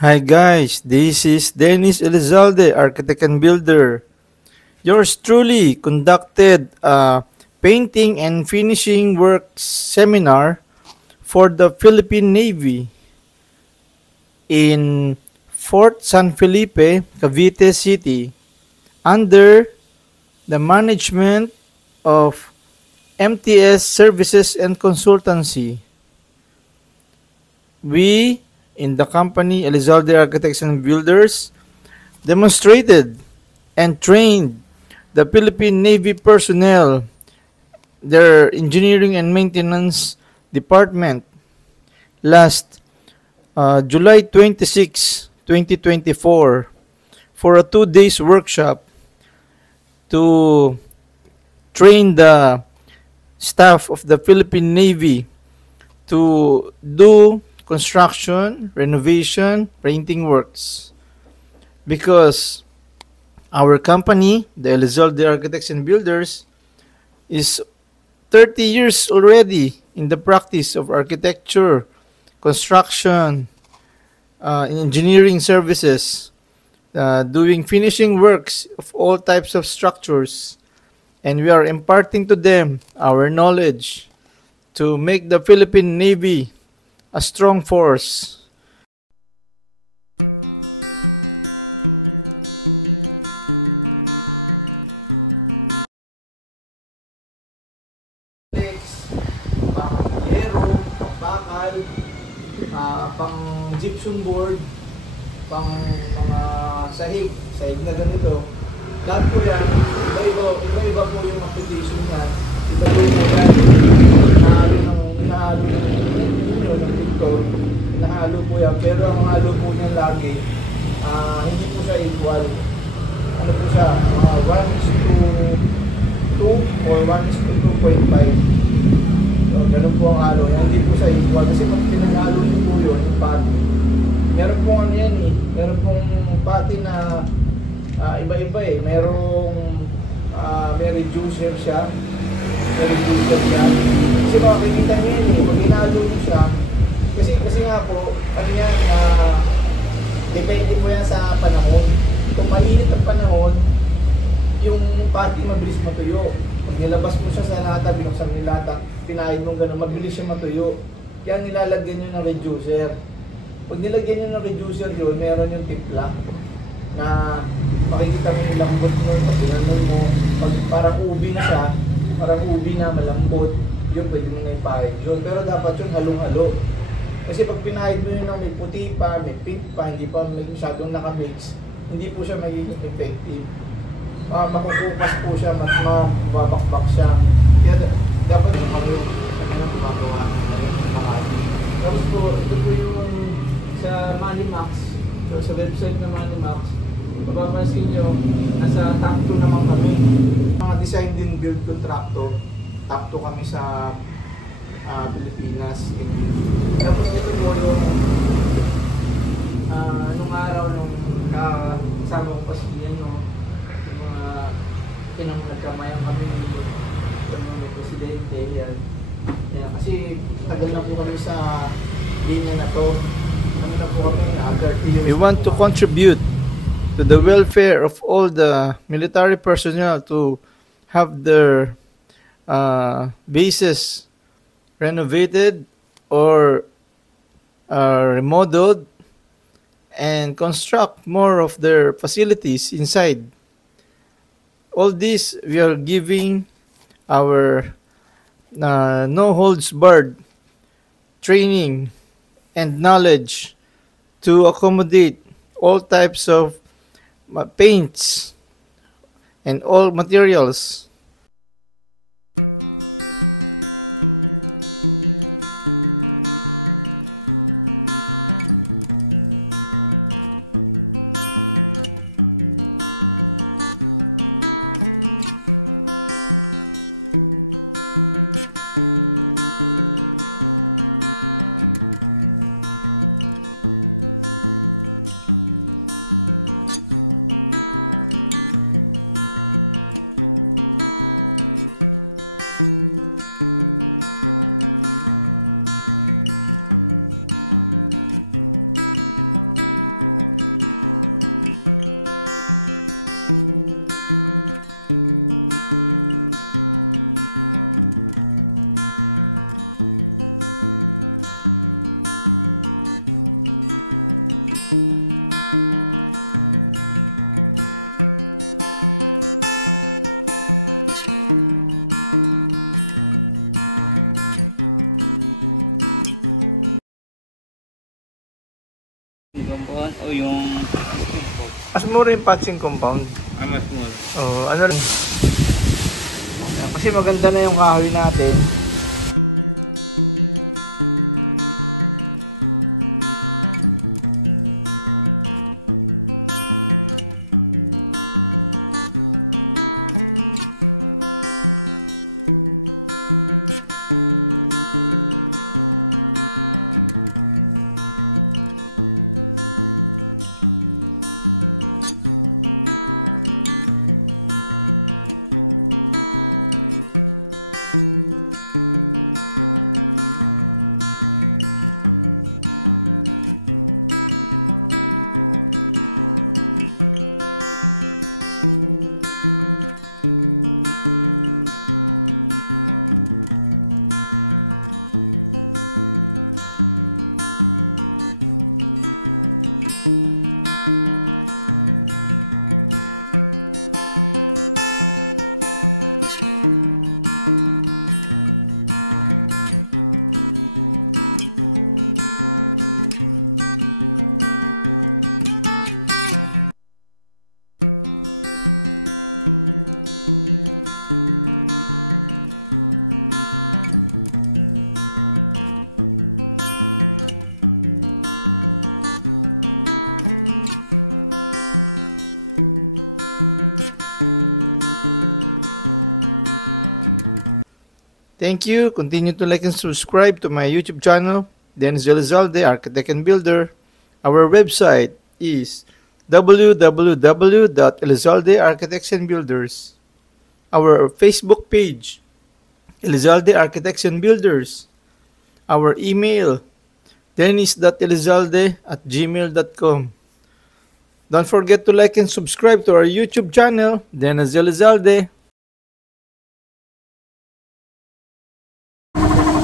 Hi guys, this is Dennis Elizalde, architect and builder. Yours truly conducted a painting and finishing works seminar for the Philippine Navy in Fort San Felipe, Cavite City under the management of MTS Services and Consultancy. We in the company Elizalde Architects and Builders demonstrated and trained the Philippine Navy personnel, their engineering and maintenance department last July 26, 2024 for a 2 days workshop to train the staff of the Philippine Navy to do construction, renovation, painting works. Because our company, the Elizalde Architects and Builders, is 30 years already in the practice of architecture, construction, engineering services, doing finishing works of all types of structures, and we are imparting to them our knowledge to make the Philippine Navy a strong force. Pang yero, pang bakal, pang gypsum board, pang mga sahig na ganito. Lahat po yan, iba-iba po yung application niya. Iba yung hinahalo ng dito, hinahalo po yan. Pero ang halo po niyan lagi, hindi po siya equal. Ano po siya, 1:2 or 1:2.5. So, ganun po ang halo. Hindi po siya equal. Kasi pag pinaghalo niyo po yun, yung pati. Meron pong ano yan eh. Meron pong pati na iba-iba eh. May reducer siya. Kasi makikita nyo yun eh. Pag hinalo nyo siya, kasi nga po, ano yan, depende po yan sa panahon. Kung mainit ang panahon, yung pati mabilis matuyo. Pag nilabas mo siya sa lata, binuksan mo yung lata, pinahid mo gano'n, mabilis siya matuyo. Kaya nilalagyan nyo ng reducer. Pag nilagyan nyo ng reducer yun, meron yung timpla na makikita mo yung lambot mo, pag ginanon mo, pag parang ubi na siya, parang ubi na malambot, yun pwede mo na ipahid yun. Pero dapat yun halong-halo. Kasi pag pinahid mo yun ng may puti pa, may pink pa, hindi pa masyadong nakamix, hindi po siya magiging effective. Makukupas po siya, mababakbak siya. Kaya dapat yung ano yung gumagawa ng makati. Tapos po, ito po yung sa Manimax. So, sa website ng Manimax, mapapansin nyo, nasa top 2 naman kami. Mga design din build contractor, top 2 kami sa Pilipinas. Tapos ito po yung nung araw nung kasama ko pa si Nino, nagkamayan kami ng presidente yan. Kasi tagal na po kami sa linya na to. Kami na po kami 30 years. We want to contribute to the welfare of all the military personnel to have their bases renovated or remodeled and construct more of their facilities inside. All this we are giving our no holds barred training and knowledge to accommodate all types of paints and all materials. yung skin coat. Mas mura yung patching compound. Mas mura. Oh, ano rin. Kasi maganda na yung kahoy natin. Thank you. Continue to like and subscribe to my YouTube channel, Dennis Elizalde, Architect and Builder. Our website is www.elizalde Architects and Builders. Our Facebook page, Elizalde Architects and Builders. Our email, dennis.elizalde@gmail.com. Don't forget to like and subscribe to our YouTube channel, Dennis Elizalde.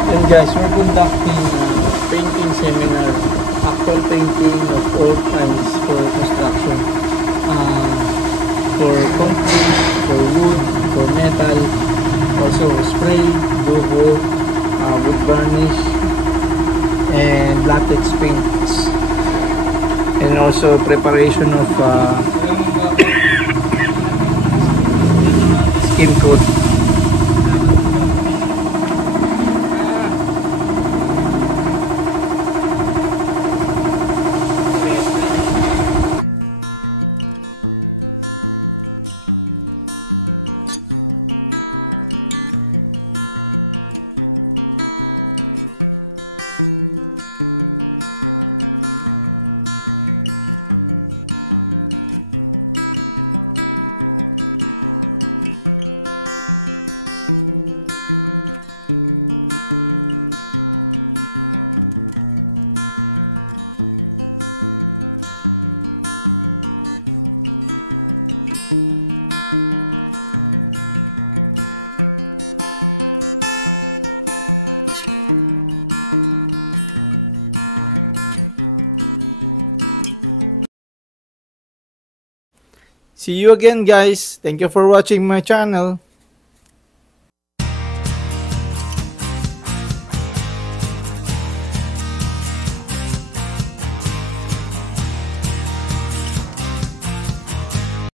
And guys, we're conducting painting seminar, actual painting of all kinds for construction, for concrete, for wood, for metal, also spray, logo, wood varnish, and latex paints, and also preparation of skin coat. See you again, guys. Thank you for watching my channel.